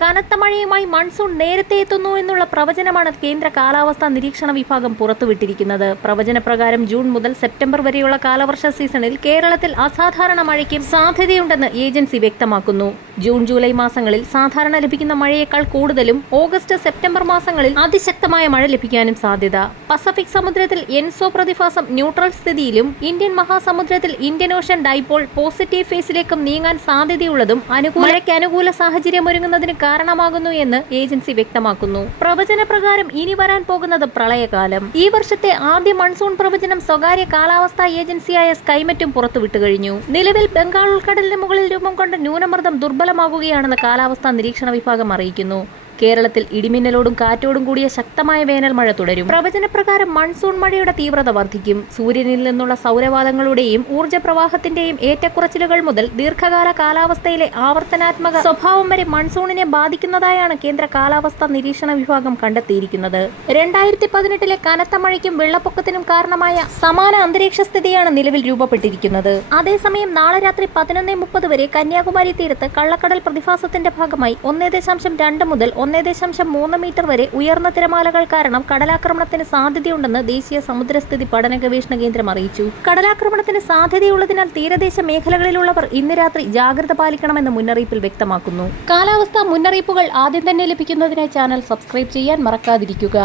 കനത്ത മഴയുമായി മൺസൂൺ നേരത്തെ എത്തുന്നു എന്നുള്ള പ്രവചനമാണ് കേന്ദ്ര കാലാവസ്ഥാ നിരീക്ഷണ വിഭാഗം പുറത്തുവിട്ടിരിക്കുന്നത്. പ്രവചനപ്രകാരം ജൂൺ മുതൽ സെപ്റ്റംബർ വരെയുള്ള കാലവർഷ സീസണിൽ കേരളത്തിൽ അസാധാരണ മഴയ്ക്ക് സാധ്യതയുണ്ടെന്ന് ഏജൻസി വ്യക്തമാക്കുന്നു. ജൂൺ ജൂലൈ മാസങ്ങളിൽ സാധാരണ ലഭിക്കുന്ന മഴയേക്കാൾ കൂടുതലും ഓഗസ്റ്റ് സെപ്റ്റംബർ മാസങ്ങളിൽ അതിശക്തമായ മഴ ലഭിക്കാനും സാധ്യത. പസഫിക് സമുദ്രത്തിൽ എൻസോ പ്രതിഭാസം ന്യൂട്രൽ സ്ഥിതിയിലും ഇന്ത്യൻ മഹാസമുദ്രത്തിൽ ഇന്ത്യൻ ഓഷൻ ഡൈപോൾ പോസിറ്റീവ് ഫേസിലേക്കും നീങ്ങാൻ സാധ്യതയുള്ളതും മഴയ്ക്ക് അനുകൂല സാഹചര്യം ഒരുങ്ങുന്നതിന് കാരണമാകുന്നു എന്ന് ഏജൻസി വ്യക്തമാക്കുന്നു. പ്രവചന പ്രകാരം ഇനി വരാൻ പോകുന്നത് പ്രളയകാലം. ഈ വർഷത്തെ ആദ്യ മൺസൂൺ പ്രവചനം സ്വകാര്യ കാലാവസ്ഥാ ഏജൻസിയായ സ്കൈമെറ്റും പുറത്തുവിട്ടു കഴിഞ്ഞു. നിലവിൽ ബംഗാൾ ഉൾക്കടലിന് മുകളിൽ രൂപം കൊണ്ട ന്യൂനമർദ്ദം ദുർബലമാകുകയാണെന്ന് കാലാവസ്ഥാ നിരീക്ഷണ വിഭാഗം അറിയിക്കുന്നു. കേരളത്തിൽ ഇടിമിന്നലോടും കാറ്റോടും കൂടിയ ശക്തമായ വേനൽ മഴ തുടരും. പ്രവചനപ്രകാരം മൺസൂൺ മഴയുടെ തീവ്രത വർദ്ധിക്കും. സൂര്യനിൽ നിന്നുള്ള സൗരവാതങ്ങളുടെയും ഊർജ്ജ പ്രവാഹത്തിന്റെയും ഏറ്റക്കുറച്ചിലുകൾ മുതൽ ദീർഘകാല കാലാവസ്ഥയിലെ ആവർത്തനാത്മക സ്വഭാവം വരെ മൺസൂണിനെ ബാധിക്കുന്നതായാണ് കേന്ദ്ര കാലാവസ്ഥാ നിരീക്ഷണ വിഭാഗം കണ്ടെത്തിയിരിക്കുന്നത്. 2018 കനത്ത മഴയ്ക്കും വെള്ളപ്പൊക്കത്തിനും കാരണമായ സമാന അന്തരീക്ഷ സ്ഥിതിയാണ് നിലവിൽ രൂപപ്പെട്ടിരിക്കുന്നത്. അതേസമയം നാളെ രാത്രി 11:30 വരെ കന്യാകുമാരി തീരത്ത് കള്ളക്കടൽ പ്രതിഭാസത്തിന്റെ ഭാഗമായി 1.2 മുതൽ 1.3 മീറ്റർ വരെ ഉയർന്ന തിരമാലകൾ കാരണം കടലാക്രമണത്തിന് സാധ്യതയുണ്ടെന്ന് ദേശീയ സമുദ്രസ്ഥിതി പഠന ഗവേഷണ കേന്ദ്രം അറിയിച്ചു. കടലാക്രമണത്തിന് സാധ്യതയുള്ളതിനാൽ തീരദേശ മേഖലകളിലുള്ളവർ ഇന്ന് രാത്രി ജാഗ്രത പാലിക്കണമെന്ന് മുന്നറിയിപ്പിൽ വ്യക്തമാക്കുന്നു. കാലാവസ്ഥാ മുന്നറിയിപ്പുകൾ ആദ്യം തന്നെ ലഭിക്കുന്നതിനായി ചാനൽ സബ്സ്ക്രൈബ് ചെയ്യാൻ മറക്കാതിരിക്കുക.